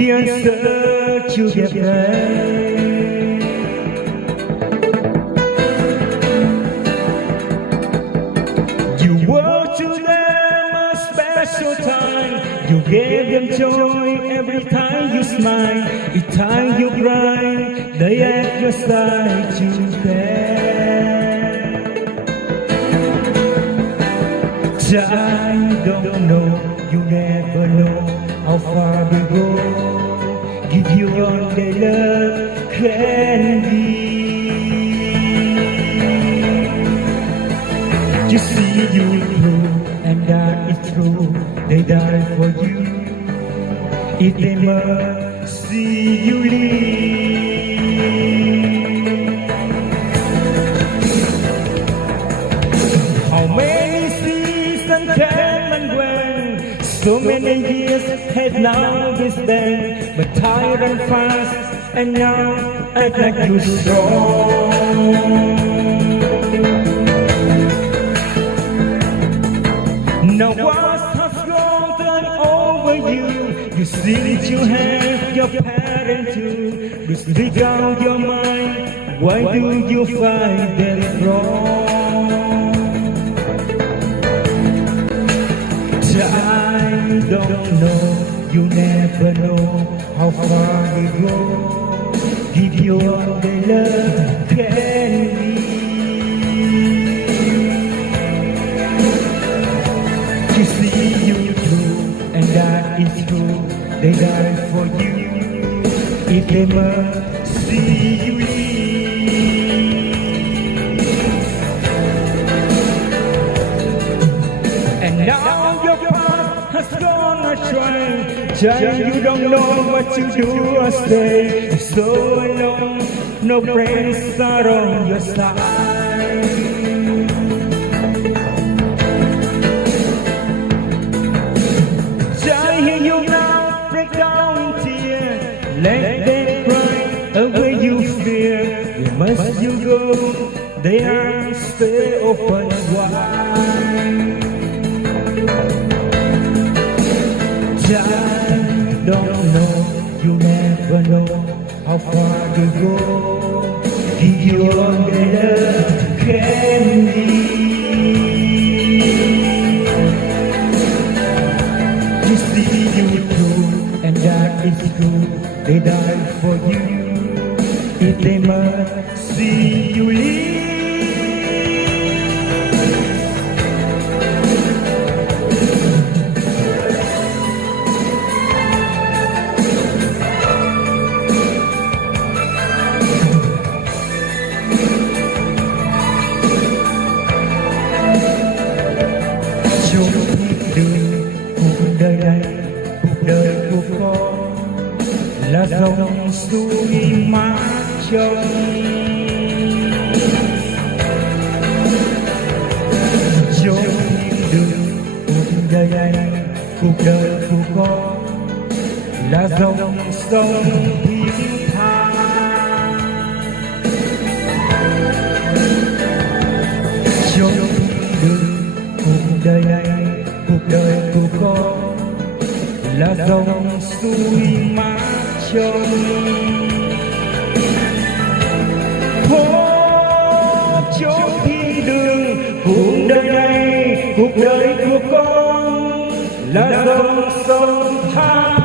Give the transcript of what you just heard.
the answer to their prayer. You were to them a special time. You gave them joy every time you smile. Each time you cry, they at your side to bear. I don't know, you never know how far we go. Give you all the love can be. You see you through, and that is true. They die for you. If they must see you leave. How many seasons came and went? So many years have now been spent, but tired and fast, and now act like you're strong. Now what has gone over you? You see that you have your parent too. You stick out your mind. Why do you find that wrong? I don't know, you never know how far we go. Give you all the love can be. You see you through, and that is true. They die for you. If they must see you leave. And now your path has gone astray. Child, you don't know what to do or say. You're so alone, no friends are on your side. Child, hear you now, break down in tears. Let them cry away you fear. Where must you go? They are stay open wide. I don't know, you never know how far to go. Give you all the love can be. You see you through, and that is true. They die for you. If they must see you leave. Cuộc con là dòng suối mát trong trong đường cuộc đời này, cuộc đời của con là dòng sông thiên thang. Trong đường cuộc đời này, cuộc đời của con là dòng suối mát trong chốn thiên đường. Cuộc đời này, cuộc đời của con là dòng sông Tha.